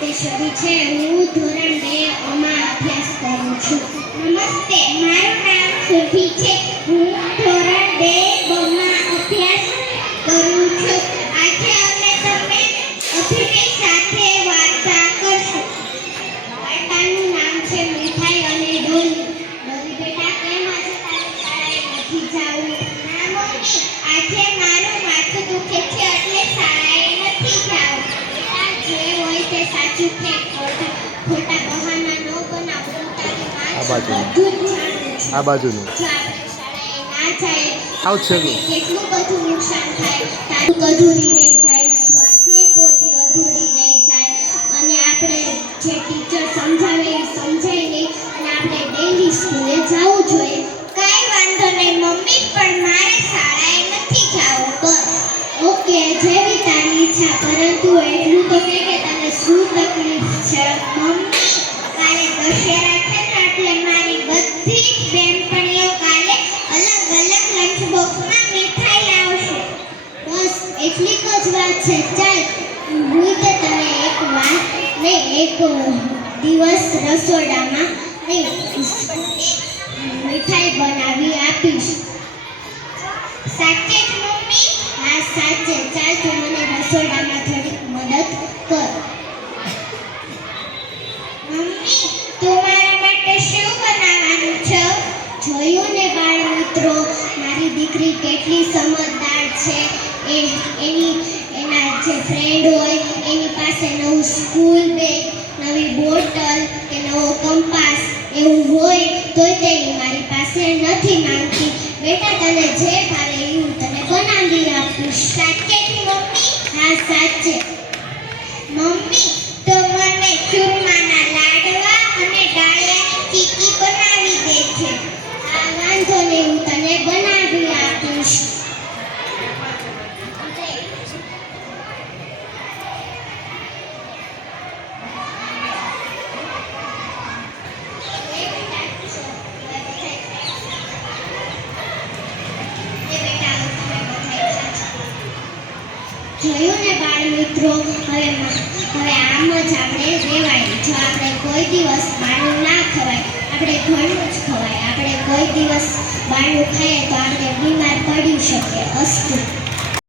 છબી છે હું ધોરણ બે ઓમાં અભ્યાસ કરું છું. નમસ્તે, મારું નામ સુરભી છે. હું ધોરણ બે ઓમાં અભ્યાસ કરું છું. આજે અમે તમને અભિનય સાથે વાર્તા કરશું. વાર્તાનું નામ છે મીઠાઈ અને ડોલી ડોલી બેટા, કેમ આજે તારે શાળાએ નથી જવું? ના, મમ્મી, આજે હોય સાચું આ બાજુનું. આપણે આવ અધૂરી રહી અને આપણે જે ટીચર સમજાવે એ સમજાય નહીં આપણે ડેલી સ્કૂલે જવું જોઈએ કાંઈ વાંધો નહીં, મમ્મી પણ મારે જ વાત છે ચાલ હું તો તને એક ને એક દિવસ રસોડામાં મીઠાઈ બનાવી આપીશ. સાચે હા, સાચે. ચાલ તું મને રસોડામાં થોડીક મદદ કર. તું માટે શું બનાવવાનું છે? જોયું ને બાળ મિત્રો, મારી દીકરી કેટલી સમજદાર છે. એ, એના જે ફ્રેન્ડ હોય, એની પાસે નવું સ્કૂલ બેગ નવી બોટલ કે નવો કંપાસ એવું હોય, તોય તે મારી પાસે નથી માંગતી. બેટા, તને જે ભાવે એ હું તને બનાવી આપીશ. સાચે મમ્મી? હા, સાચે. મમ્મી તો મને ચૂરમાના લાડવા અને ડાળિયાની ચીકી બનાવી દે છે આ વાંધો નહીં હું તને બનાવી આપીશ જોયું ને બાળ મિત્રો? હવે હવે આમ જ આપણે રહેવાય જો આપણે કોઈ દિવસ બાળું ના ખવાય, આપણે ઘણું જ ખવાય. આપણે કોઈ દિવસ બાળું ખાઈએ તો આપણે બીમાર પડી શકીએ અસ્તુ.